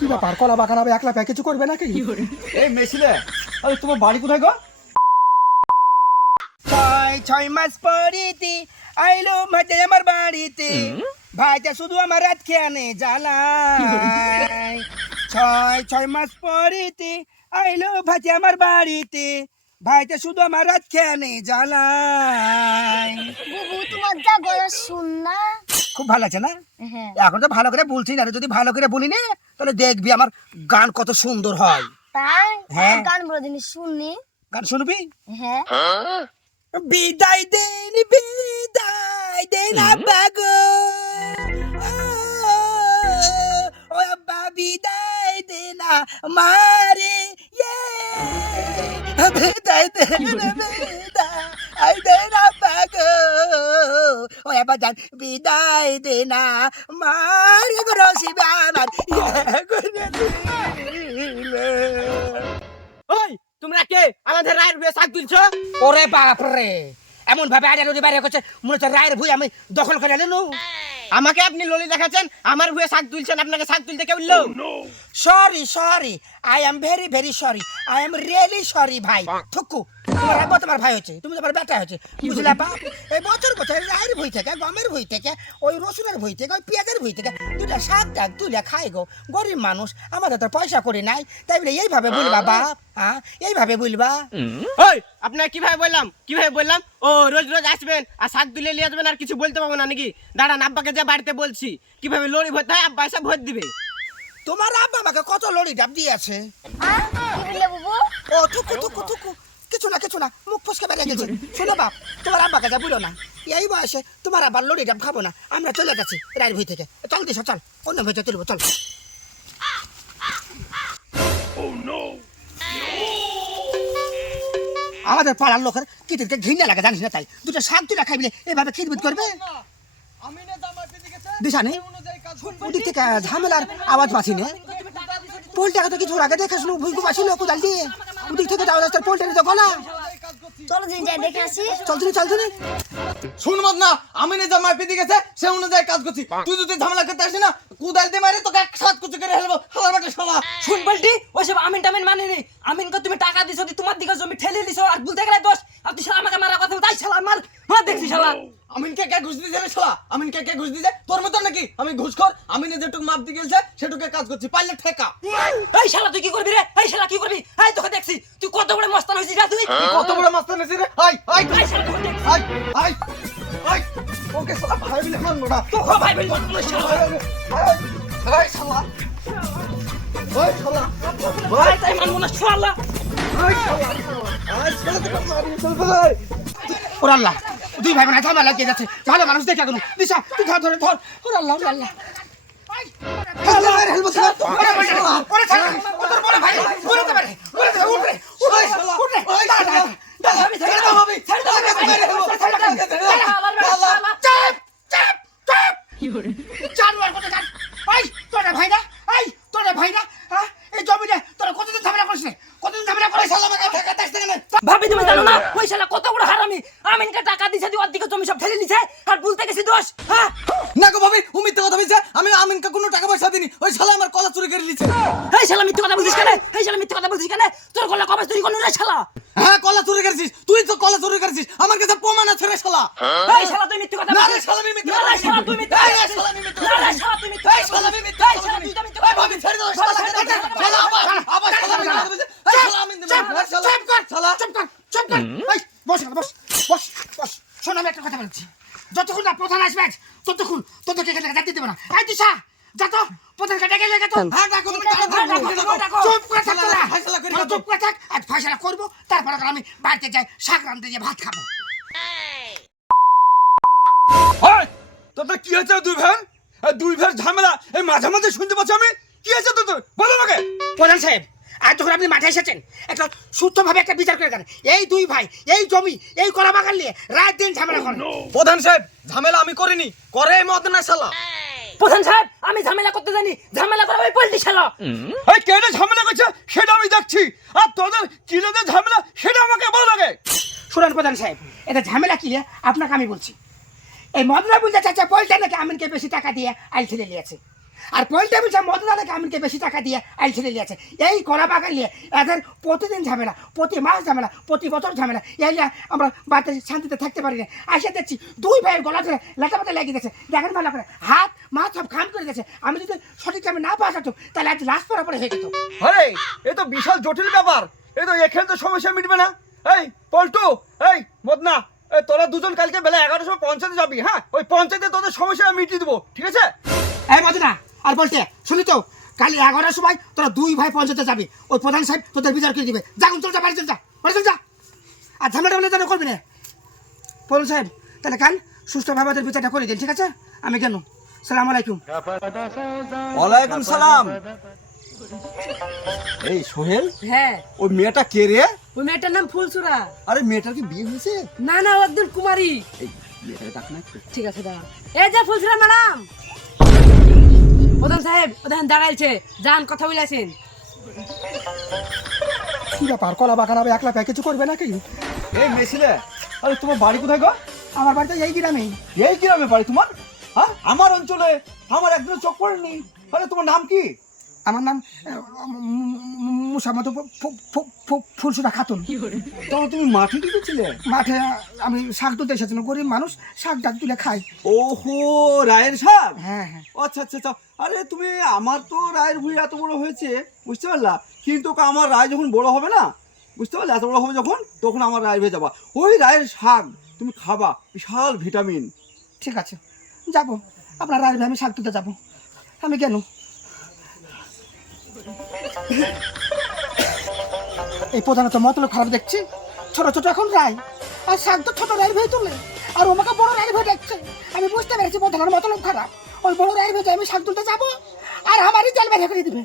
কি ব্যাপার কলা বাগান হবে একলা কিছু করবে নাকি? এই মেশিলে আরে তোমার বাড়ি কোথায় গো? ছয় ছয় মাস পরিতি আইলো মাঝে আমার বাড়িতে। ভাইটা শুধু আমার রাত খেয়ানে জ্বালায়। ছয় ছয় মাস পরিতি আইলো ভাইটা আমার বাড়িতে। ভাইটা শুধু আমার রাত খেয়ানে জ্বালায়। বুবু তোমার যা গলা শুন না। খুব ভালো আছে না? হ্যাঁ। এখন তো ভালো করে বলছি না যদি ভালো করে বলি না তাহলে দেখবি আমার গান কত সুন্দর হয়। হ্যাঁ। গান বলে দিন শুননি গান শুনবি? হ্যাঁ। বিদায় দেন বিদায় দেন আব্বা গো ও আব্বা বিদায় দেন মারে। ইয়ে। বিদায় দেন বিদায় দেন আব্বা গো ও জান বিদায় দেন মারে রসিবা আমার ওই তোমরা কে? আমাদের রায়ের বিয়ে শাক তুলছ? ওরে বাপ রে এমন ভাবে আড়ে রোদি বাইরে করছে মনে হচ্ছে রায়ের ভুই আমি দখল করে নেনু। আমাকে আপনি ললি দেখাচ্ছেন আমার ভুয়ে শাক তুলছেন আপনাকে শাক তুলতে কেউ বলল sorry sorry I am very very sorry I am really sorry ভাই। থুকু তোমার আব্বা তোমার ভাই হচ্ছে তুমি তোমার বেটা হচ্ছে বুঝলে বাপ? এই বছর বছর রায়ের ভুই থেকে গমের ভুই থেকে ওই রসুনের ভুই থেকে ওই পেঁয়াজের ভুই থেকে দুটা শাক টাক তুলে খাই গো। গরিব মানুষ আমাদের তো পয়সা করে নাই। তাই বলে এইভাবে বলবা বাপ? হ্যাঁ? এইভাবে বলবা? ওই আপনাকে কীভাবে বললাম? কীভাবে বললাম? ও রোজ রোজ আসবেন আর শাক তুলে নিয়ে আসবেন আর কিছু বলতে পারব না নাকি? দাঁড়ান আব্বাকে যে বাড়িতে বলছি কীভাবে লড়ি ভরতে হয়? আব্বা এসে ভোট দিবে। তোমার আব্বা আমাকে কত লড়ি ডাব দিয়েছে? ও থুকু থুকু থুকু। কিছু না কিছু না মুখ ফসকে বেরিয়ে গেছে। শোনো বাপ তোমার আব্বাকে যা বুঝো না এই বয়সে তোমার আবার লড়ি ডাব খাব না। আমরা চলে গেছি রায়ের ভুই থেকে। চল দিস চল। অন্য ভুইতে তুলবো চল। আমাদের পাড়ার লোকের কিতিরকে ঘৃণা লাগে জানিস না তাই? দুটো শাক তুলে খাইবলে এভাবে খিদবিদ করবে? দিশা ওদিক থেকে ঝামেলার আওয়াজ পাচ্ছি না। পোলটাকে তো কিছু আগে দেখে শুনো ভুই ঘুমাছিল কোদাল দিয়ে। ওদিক থেকে যাওয়া যাচ্ছে পোলটা নিতে গলা চলো দিন যাই দেখে আসি। চল তুমি চল তুমি শুনমত না আমি না যা মাপি দিয়ে গেছে সে অনুযায়ী কাজ করছি। তুই যদি ঝামেলা করতে আসি না কুদাল দিয়ে মারে তোকে এক সাত কুচু করে হেলবো হালার মাঠে শালা। শুন পাল্টি ওইসব আমিন টামিন মানি নি আমিনকে তুমি টাকা দিছো তোমার দিকে জমি ঠেলে দিছো আর বলতে গেলে দোষ। আর তুই শালা আমাকে মারা কথা তাই শালা মার। মার দেখছি শালা। আমিন কে কে ঘুষ দিয়েছে রে শালা? আমিন কে কে ঘুষ দিয়েছে তোর মতো নাকি? আমি ঘুষ কর আমি যেটুকু মাপ দিয়ে গেছে সেটুকু কাজ করছি। পারলে ঠেকা। এই শালা তুই কি করবি রে? এই শালা কি করবি? এই তোকে দেখছি। তুই কত বড় মস্তান হইছিস রে তুই? কত বড় মাস্টার নেছি রে? আই আই এই আই আই আই ওকে শালা ভাই বিলে মানবো না তোকে ভাই বলি বল শালা। আই শালা। ওই শালা। ভাই তাই মানবো না শালা। আই শালা। আই শালা তোকে মারি চলবে ভাই ওর আল্লাহ। দুই ভাই বোন ঝামেলা লাগিয়ে যাচ্ছে। ভালো মানুষ দেখা কোনো। দিশা তুই ধর ধরে ধর। ওর আল্লাহ ওর আল্লাহ। ভাই, তোরা না, তোরা না? এই জমিনে তোরা কতদিন ঝামেলা করিস? কতদিন ঝামেলা করিস? ভাবি তুমি জানো না? ওই শালা কত বড় হারামি আমিনকে টাকা দিছে ওর জমি সব ঠেলে নিছে আর বলতে গেছি দোষ হ্যাঁ? না গো ভাবি ও মিথ্যে কথা বলছে। আমি আমিনকে কোনো টাকা পয়সা দিনি ওই শালা আমার কলা চুরি করে নিয়েছে এই শালা মিথ্যে কথা বলছিস কেন? এই শালা মিথ্যে কথা বলছিস কেন? তোর গলা কবে চুরি করলি রে শালা? হ্যাঁ কলা চুরি করেছিস। তুই তো কলা চুরি করেছিস। আমার কাছে প্রমাণ আছে রে শালা। এই শালা তুই মিথ্যে কথা না রে শালা আমি মিথ্যে না রে শালা তুই মিথ্যে এই রে শালা আমি মিথ্যে না রে শালা তুই মিথ্যে এই শালা আমি মিথ্যে এই কথা শালা বলিনি। তুই তো মিথ্যে এই ভাবি ছেড়ে দাও শালা ছেড়ে দাও, ছেড়ে দাও। শালা আবার আবার শালা আমি মিথ্যে কথা বলছি। এই শালা আমি মিথ্যে চাপ, কথা বলছি। শালা চাপ কর, শালা চুপ কর, চুপ কর। এই, বস এখানে, বস, বস, বস। শোন, আমি একটা কথা বলছি। যতক্ষণ না প্রধান আসবে ততক্ষণ তোদেরকে এখানে যেতে দেবো না। এই দিশা যা তো প্রধানকে ডেকে নিয়ে যা তো। ডাকো তুমি ডাকো ডাকো, ডাকো, ডাকো, ডাকো। চুপ করে থাক তোরা। ফায়সালা। চুপ করে থাক আজ ফাইসলা করব তারপরে আমি বাড়িতে যাই শাক রাঁধতে গিয়ে ভাত খাব। তোদের কি হয়েছে দুই ভাই? দুই ভাই ঝামেলা এই মাঝে মাঝে শুনতে পাচ্ছি আমি? কি হয়েছে তোদের? বলো আমাকে। প্রধান সাহেব আজ যখন আপনি মাঠে এসেছেন একটা সুস্থভাবে একটা বিচার করে দেন। এই দুই ভাই এই জমি এই কলা বাগান নিয়ে রাত দিন ঝামেলা করেন। প্রধান সাহেব ঝামেলা আমি করিনি করে এই মদ না শালা প্রধান সাহেব আমি ঝামেলা করতে জানি ঝামেলা করে ওই পল্টি শালা। এই কেটে ঝামেলা করছে সেটা আমি দেখছি। আর তোদের কিলেদের ঝামেলা সেটা আমাকে বলো আগে। শুনুন প্রধান সাহেব এটা ঝামেলা কি আপনাকে আমি বলছি। এই মদনা বুঝতে চাচা পয়সা নাকি আমিনকে বেশি টাকা দিয়ে আইল ঠেলে নিয়েছে? আর পয়েন্টটা বলছে মদনাকে আমিনকে বেশি টাকা দিয়ে আইল ছেড়ে দিয়েছে। এই কলা বাগান নিয়ে এদের প্রতিদিন ঝামেলা প্রতি মাস ঝামেলা প্রতি বছর ঝামেলা এই নিয়ে আমরা বাড়িতে শান্তিতে থাকতে পারি না। আসে দেখছি দুই ভাইয়ের গলা ধরে লেটাপাতে লেগে গেছে দেখেন ভালো করে হাত মা সব খাম করে গেছে আমি যদি সঠিক টাইমে না পাস হতো তাহলে আজ লাশ পরা পরে হয়ে যেত আরে এ তো বিশাল জটিল ব্যাপার। এ তো এখানে তো সমস্যা মিটবে না। এই পল্টু এই মদনা তোরা দুজন কালকে বেলা এগারোটার সময় পঞ্চায়েতে যাবি হ্যাঁ? ওই পঞ্চায়েতে তোদের সমস্যা আমি মিটিয়ে দেবো ঠিক আছে? এই মদনা আর বলতে শুনি তো কাল এগারোটার সময় তোরা দুই ভাই পঞ্চায়েতে যাবি। ওই প্রধান সাহেব তোদের বিচার করে দিবে। যা চল যা বাড়ি চল যা বাড়ি চল যা। আর ঝামেলা টামেলা যেন করবি না। প্রধান সাহেব তাহলে কাল সুস্থভাবে ওদের বিচারটা করে দিন ঠিক আছে? আমি কেন সালাম আলাইকুম। ওয়ালাইকুম সালাম। এই সোহেল হ্যাঁ। ওই মেয়েটা কে রে? ওই মেয়েটার নাম ফুলসুরা। আরে মেয়েটার কি বিয়ে হয়েছে? না না ও একদম কুমারী। এই মেয়েটাকে ডাক না ঠিক আছে দাঁড়া। এই যে ফুলসুরা ম্যাডাম। প্রধান সাহেব প্রধান দাঁড়াইছে। যান কথা বলেছেন। কি ব্যাপার কলা বাগান হবে একলা প্যাকেজ কিছু করবে নাকি? এই মেয়েছিলে আরে তোমার বাড়ি কোথায় গো? আমার বাড়িতে এই গ্রামে। এই গ্রামে বাড়ি তোমার? হ্যাঁ আমার অঞ্চলে আমার একদিন চোখ পড়েনি। আরে তোমার নাম কি? আমার নাম মুসামত ফুলসুরা খাতুন। তখন তুমি মাঠে করছিলে? মাঠে আমি শাক তুলতে এসেছিলাম গরিব মানুষ শাক ডাক তুলে খাই। ওহো রায়ের শাক? হ্যাঁ হ্যাঁ। আচ্ছা আচ্ছা আচ্ছা। আরে তুমি আমার তো রায়ের ভুঁড়ি এত বড় হয়েছে বুঝতে পারলা? কিন্তু আমার রায় যখন বড় হবে না বুঝতে পারলে? এত বড় হবে যখন তখন আমার রায় হয়ে যাবা। ওই রায়ের শাক তুমি খাবা বিশাল ভিটামিন। ঠিক আছে যাব। আপনার রাজবে আমি শাক তুলতে যাব। আমি কেন? এই প্রধানত মতলব খারাপ দেখছি। ছোট ছোট এখন রায়। আর শাক তো ছোট রায়ের ভেয়ে তুলে। আর ওমাকে বড় রায়ের ভেয়ে দেখছে। আমি বুঝতে পেরেছি প্রধানের মতলব খারাপ। ওই বড় রায়ের ভেয়ে আমি শাক তুলতে যাব, আর আমারই জেল বের করে দিবে।